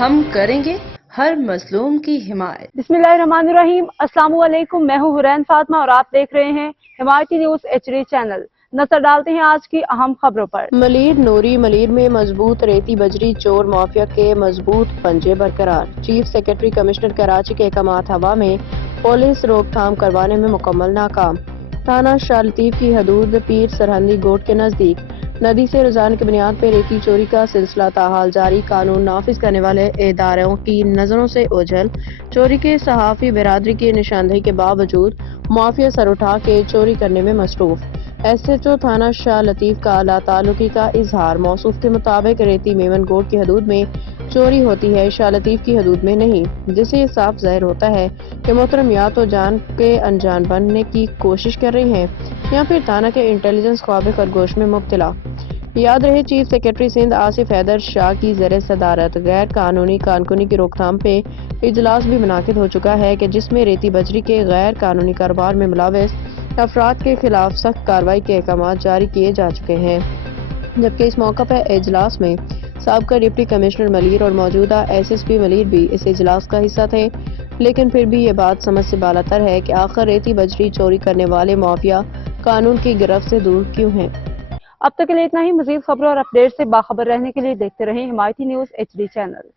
ہم کریں گے ہر مظلوم کی حمایت۔ بسم اللہ الرحمن الرحیم۔ السلام علیکم، میں ہوں حرین فاطمہ اور آپ دیکھ رہے ہیں حمایتی نیوز HD چینل۔ نظر ڈالتے ہیں آج کی اہم خبروں پر۔ ملیر نوری ملیر میں مضبوط ریتی بجری چور مافیا کے مضبوط پنجے برقرار۔ چیف سیکرٹری کمشنر کراچی کے احکامات ہوا میں پولیس روک تھام کروانے میں مکمل ناکام۔ تھانہ شاہ لطیف کی حدود پیر سرہندی گوٹ کے نزدیک ندی سے رجحان کی بنیاد پر ریتی چوری کا سلسلہ تاحال جاری۔ قانون نافذ کرنے والے اداروں کی نظروں سے اوجھل چوری کے صحافی برادری کی نشاندہی کے باوجود مافیا سر اٹھا کے چوری کرنے میں مصروف۔ SHO تھانہ شاہ لطیف کا لاتعلقی کا اظہار۔ موصوف کے مطابق ریتی میمن گوٹ کی حدود میں چوری ہوتی ہے، شاہ لطیف کی حدود میں نہیں، جس سے یہ صاف ظاہر ہوتا ہے کہ محترم یا تو جان کے انجان بننے کی کوشش کر رہی ہیں یا پھر تھانہ کے انٹیلیجنس خواب خرگوش میں مبتلا۔ یاد رہے چیف سیکرٹری سندھ آصف حیدر شاہ کی زیر صدارت غیر قانونی کانکنی کی روک تھام پہ اجلاس بھی منعقد ہو چکا ہے کہ جس میں ریتی بجری کے غیر قانونی کاروبار میں ملوث افراد کے خلاف سخت کارروائی کے احکامات جاری کیے جا چکے ہیں، جبکہ اس موقع پر اجلاس میں سابقہ ڈپٹی کمشنر ملیر اور موجودہ SSP ملیر بھی اس اجلاس کا حصہ تھے، لیکن پھر بھی یہ بات سمجھ سے بالاتر ہے کہ آخر ریتی بجری چوری کرنے والے مافیا قانون کی گرفت سے دور کیوں ہیں۔ اب تک کے لیے اتنا ہی۔ مزید خبروں اور اپڈیٹ سے باخبر رہنے کے لیے دیکھتے رہیں حمایتی نیوز HD چینل۔